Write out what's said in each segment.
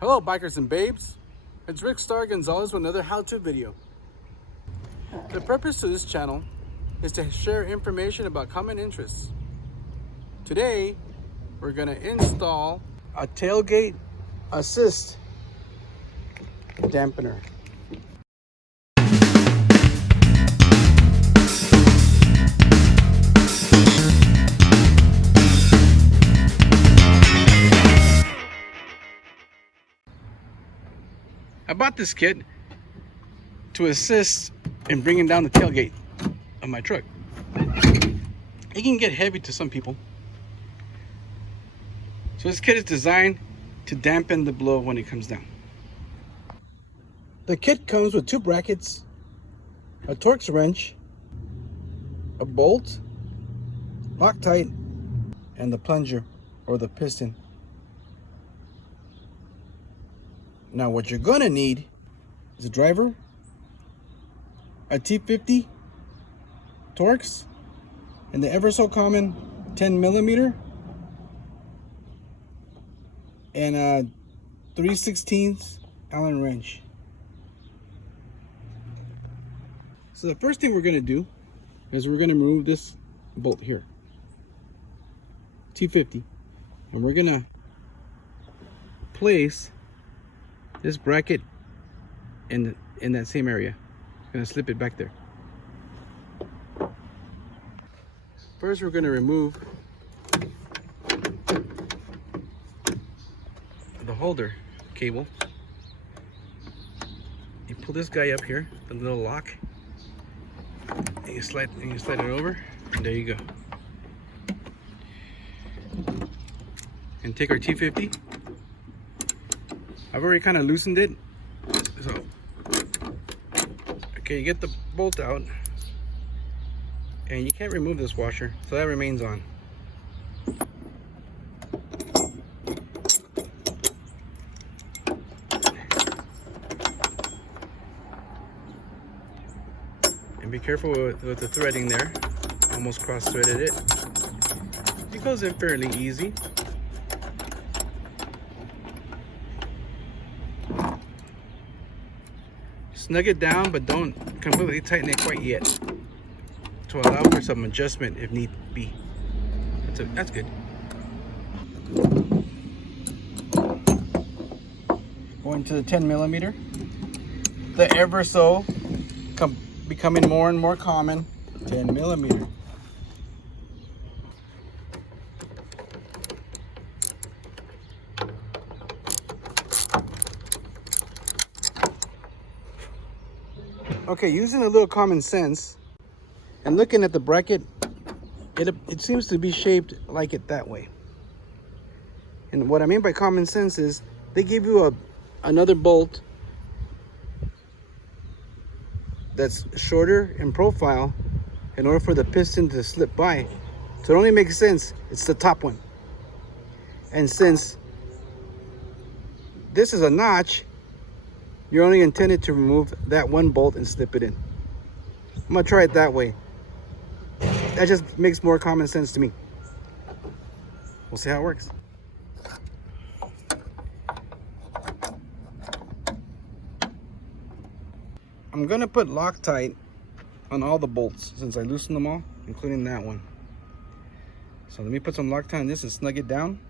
Hello bikers and babes, it's Rick Star Gonzalez with another how-to video. The purpose of this channel is to share information about common interests. Today, we're going to install a tailgate assist dampener. I bought this kit to assist in bringing down the tailgate of my truck. It can get heavy to some people. So this kit is designed to dampen the blow when it comes down. The kit comes with 2 brackets, a Torx wrench, a bolt, Loctite, and the plunger or the piston. Now what you're gonna need is a driver, a T50 Torx, and the ever so common 10mm, and a 3/16 Allen wrench. So the first thing we're gonna do is we're gonna remove this bolt here, T50, and we're gonna place this bracket in that same area. I'm gonna slip it back there. First, we're gonna remove the holder cable. You pull this guy up here, the little lock, and you slide it over, and there you go. And take our T50. I've already kind of loosened it, so okay, you get the bolt out, and you can't remove this washer, so that remains on. And be careful with the threading there. Almost cross-threaded it. It goes in fairly easy. Snug it down, but don't completely tighten it quite yet, to allow for some adjustment if need be. That's good. Going to the 10mm. The ever so becoming more and more common 10mm. Okay, using a little common sense and looking at the bracket, it seems to be shaped like it that way. And what I mean by common sense is they give you another bolt that's shorter in profile in order for the piston to slip by. So it only makes sense it's the top one. And since this is a notch, you're only intended to remove that one bolt and slip it in. I'm gonna try it that way. That just makes more common sense to me. We'll see how it works. I'm gonna put Loctite on all the bolts since I loosened them all, including that one. So let me put some Loctite on this and snug it down.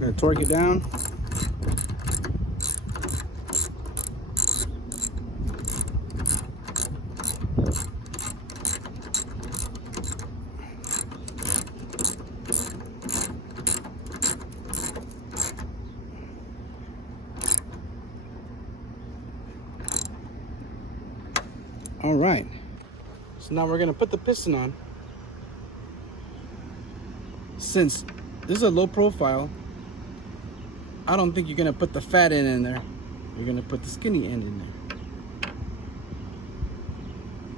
Gonna torque it down. All right, so now we're gonna put the piston on. Since this is a low profile, I don't think you're gonna put the fat end in there. You're gonna put the skinny end in there.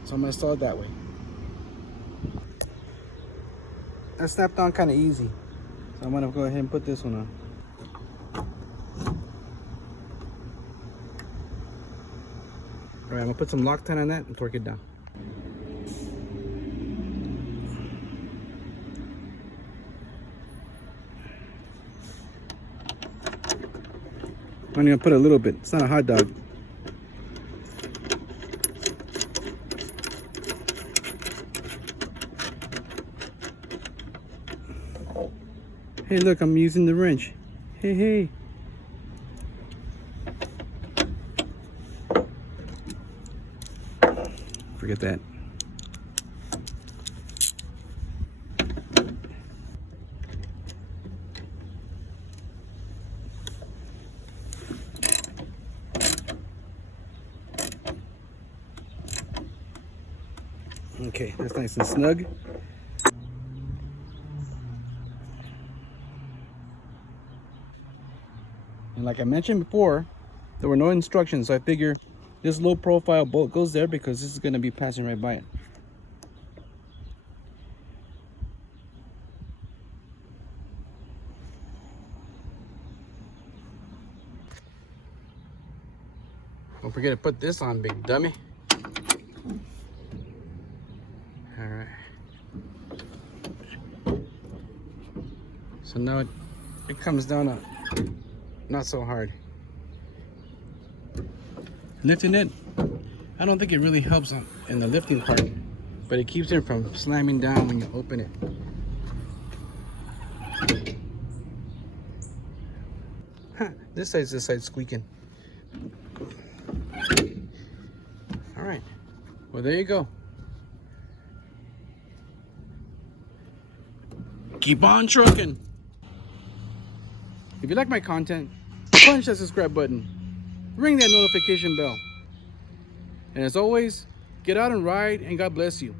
So I'm gonna install it that way. That snapped on kind of easy. So I'm gonna go ahead and put this one on. All right, I'm gonna put some Loctite on that and torque it down. I'm only gonna put a little bit. It's not a hot dog. Hey, look, I'm using the wrench. Hey, hey. Forget that. Okay, that's nice and snug. And like I mentioned before, there were no instructions, so I figure this low profile bolt goes there because this is going to be passing right by it. Don't forget to put this on, big dummy. All right. So now it comes down not so hard. Lifting it, I don't think it really helps in the lifting part, but it keeps it from slamming down when you open it. Huh, this side squeaking. All right, well there you go. Keep on trucking. If you like my content, punch that subscribe button, ring that notification bell. And as always, get out and ride, and God bless you.